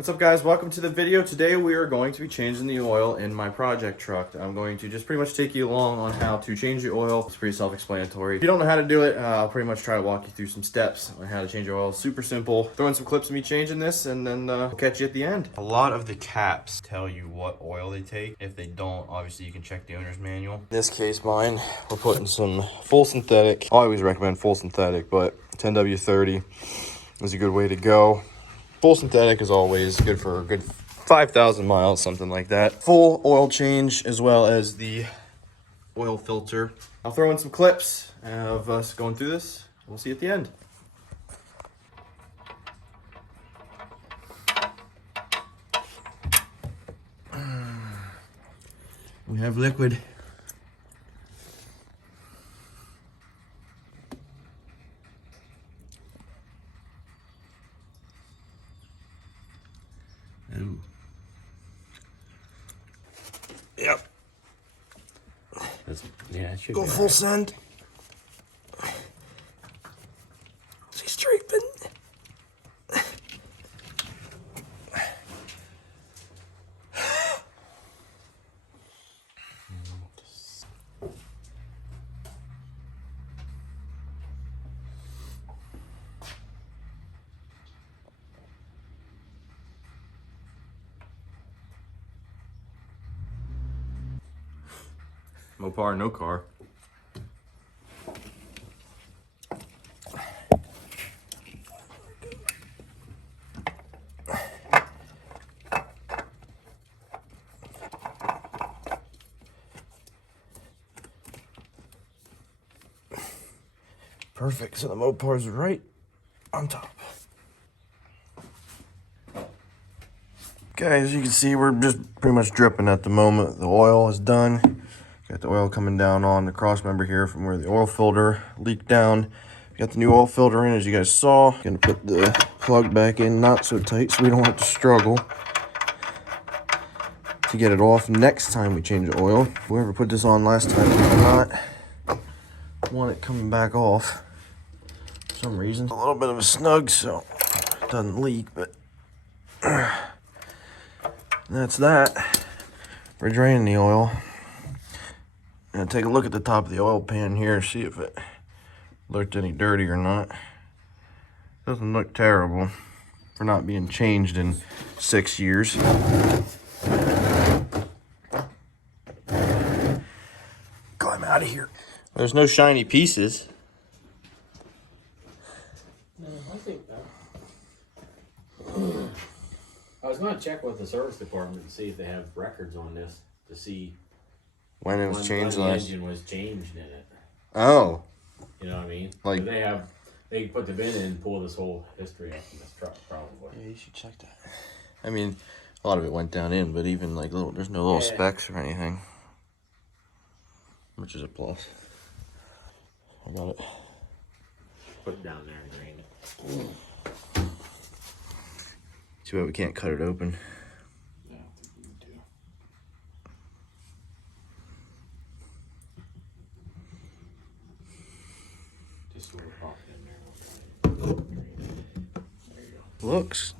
What's up, guys? Welcome to the video. Today we are going to be changing the oil in my project truck. I'm going to just pretty much take you along on how to change the oil. It's pretty self-explanatory. If you don't know how to do it, I'll pretty much try to walk you through some steps on how to change your oil. Super simple. Throw in some clips of me changing this, and then we'll catch you at the end. A lot of the caps tell you what oil they take. If they don't, obviously you can check the owner's manual. In this case, mine, we're putting some full synthetic. I always recommend full synthetic, but 10W30 is a good way to go. Full synthetic is always good for a good 5,000 miles, something like that. Full oil change as well as the oil filter. I'll throw in some clips of us going through this. We'll see you at the end. We have liquid. Ooh. Yep. Yeah, it should Go be full send. She's strafing. Mopar, no car. Perfect, so the Mopar's right on top. Okay, as you can see, we're just pretty much dripping at the moment. The oil is done. Got the oil coming down on the cross member here from where the oil filter leaked down. Got the new oil filter in, as you guys saw. Gonna put the plug back in, not so tight, so we don't have to struggle to get it off next time we change the oil. Whoever put this on last time did not want it coming back off for some reason. A little bit of a snug, so it doesn't leak, but that's that. We're draining the oil. Gonna take a look at the top of the oil pan here, see if it looked any dirty or not. Doesn't look terrible for not being changed in 6 years. Climb out of here. There's no shiny pieces. No, I think that. I was going to check with the service department to see if they have records on this to see When it was changed when the last. engine was changed in it. Oh. You know what I mean? Like- They can put the VIN in and pull this whole history up from this truck probably. Yeah, you should check that. I mean, a lot of it went down in, but even like there's no little specks or anything, which is a plus. I got it. Put it down there and drain it. Too bad we can't cut it open. Yeah, I think we need to. Just sort of pop it in there. We'll drain it. There you go. Looks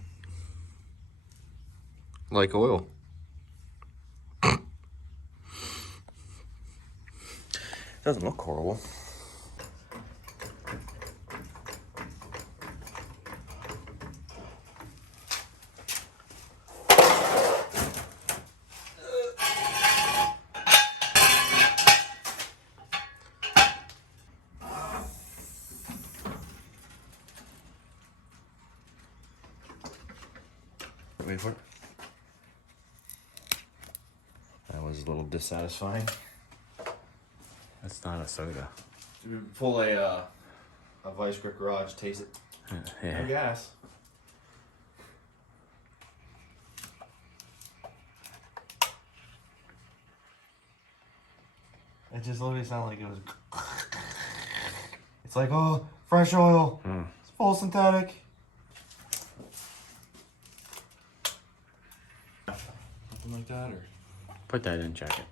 like oil. Doesn't look horrible. Wait for it. That was a little dissatisfying. That's not a soda. Pull a Vice Grip Garage, taste it. Yeah. No gas. It just literally sounded like it was. It's like, oh, fresh oil. It's full synthetic. Something like that, or Put that in, check it.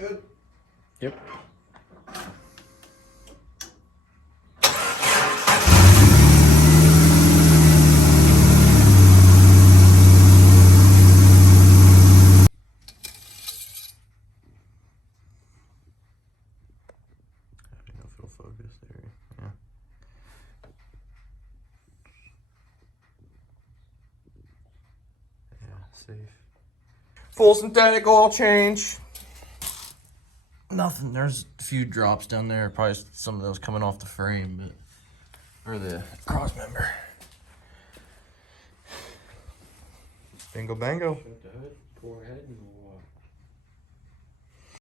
good. Yep. safe. Full synthetic oil change. Nothing. There's a few drops down there. Probably some of those coming off the frame, but or the cross member. Bingo bango. Shut the hood, pour ahead, and we'll